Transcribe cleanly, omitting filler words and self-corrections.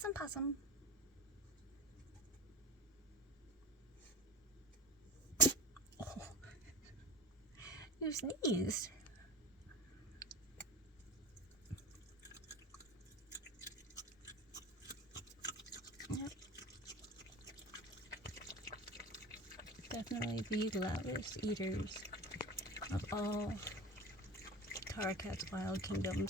Possum, possum. Oh, you sneezed. Definitely the loudest eaters of all Tarkat's wild kingdoms.